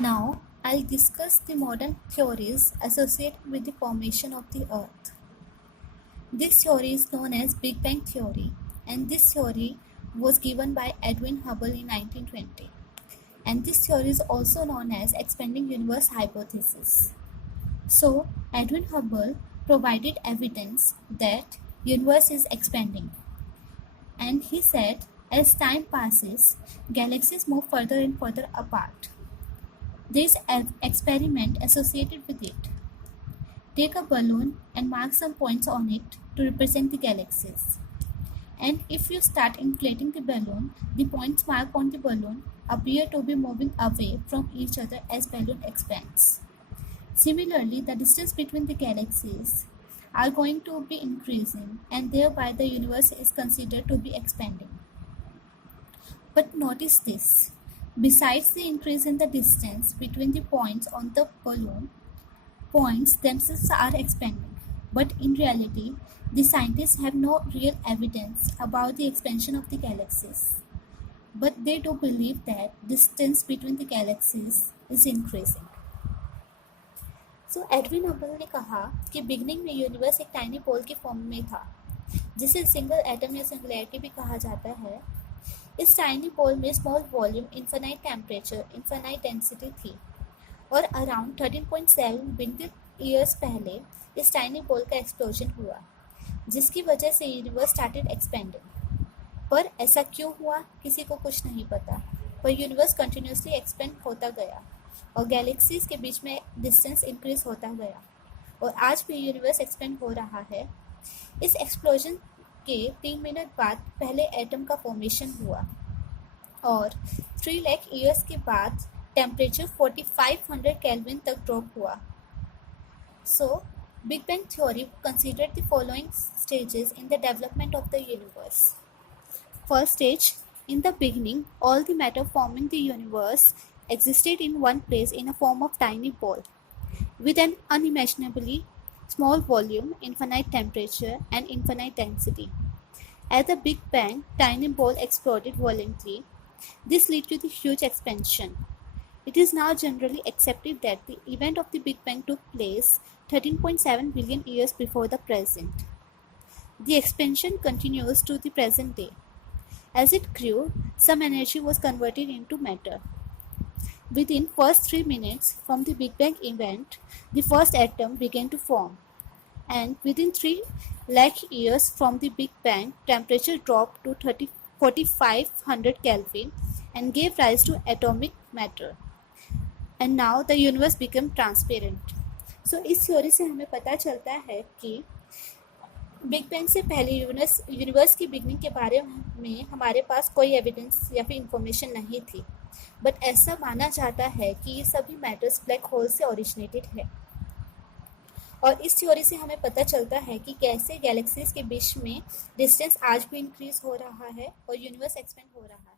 Now, I'll discuss the modern theories associated with the formation of the Earth. This theory is known as Big Bang Theory, and this theory was given by Edwin Hubble in 1920. And this theory is also known as Expanding Universe Hypothesis. So, Edwin Hubble provided evidence that universe is expanding. And he said, as time passes, galaxies move further and further apart. There is an experiment associated with it. Take a balloon and mark some points on it to represent the galaxies. And if you start inflating the balloon, the points marked on the balloon appear to be moving away from each other as balloon expands. Similarly, the distance between the galaxies are going to be increasing, and thereby the universe is considered to be expanding. But notice this. Besides the increase in the distance between the points on the balloon, points themselves are expanding. But in reality, the scientists have no real evidence about the expansion of the galaxies. But they do believe that distance between the galaxies is increasing. So Edwin Hubble ने कहा कि beginning में universe एक tiny पोल के form में था, जिसे single atom या सिंगुलैरिटी भी कहा जाता है। इस टाइनी पोल में small volume, infinite temperature, infinite density थी और अराउंड 13.7 बिलियन ईयर्स पहले इस टाइनी पोल का एक्सप्लोजन हुआ, जिसकी वजह से यूनिवर्स स्टार्टेड एक्सपेंडिंग। पर ऐसा क्यों हुआ, किसी को कुछ नहीं पता, पर यूनिवर्स कंटिन्यूसली एक्सपेंड होता गया और गैलेक्सीज के बीच में डिस्टेंस इंक्रीज होता गया और आज भी यूनिवर्स एक्सपेंड हो रहा है। इस एक्सप्लोजन के 3 मिनट बाद पहले एटम का फॉर्मेशन हुआ और 3 लाख ईयर्स के बाद टेम्परेचर 4500 केल्विन तक ड्रॉप हुआ। So big bang theory considered the following stages in the development of the universe. First stage, in the beginning, all the matter forming the universe existed in one place in a form of tiny ball, with an unimaginably small volume, infinite temperature, and infinite density. At the Big Bang, tiny ball exploded violently. This led to the huge expansion. It is now generally accepted that the event of the Big Bang took place 13.7 billion years before the present. The expansion continues to the present day. As it grew, some energy was converted into matter. Within first 3 minutes from the Big Bang event, the first atom began to form. And within 3 lakh years from the Big Bang, temperature dropped to 4500 Kelvin and gave rise to atomic matter. And now the universe became transparent. So इस theory से हमें पता चलता है कि big bang से पहले universe की बिगनिंग के बारे में हमारे पास कोई एविडेंस या फिर इंफॉर्मेशन नहीं थी, बट ऐसा माना जाता है कि ये सभी मैटर्स ब्लैक होल से ओरिजिनेटेड है। और इस थ्योरी से हमें पता चलता है कि कैसे गैलेक्सीज के बीच में डिस्टेंस आज भी इंक्रीज हो रहा है और यूनिवर्स एक्सपेंड हो रहा है।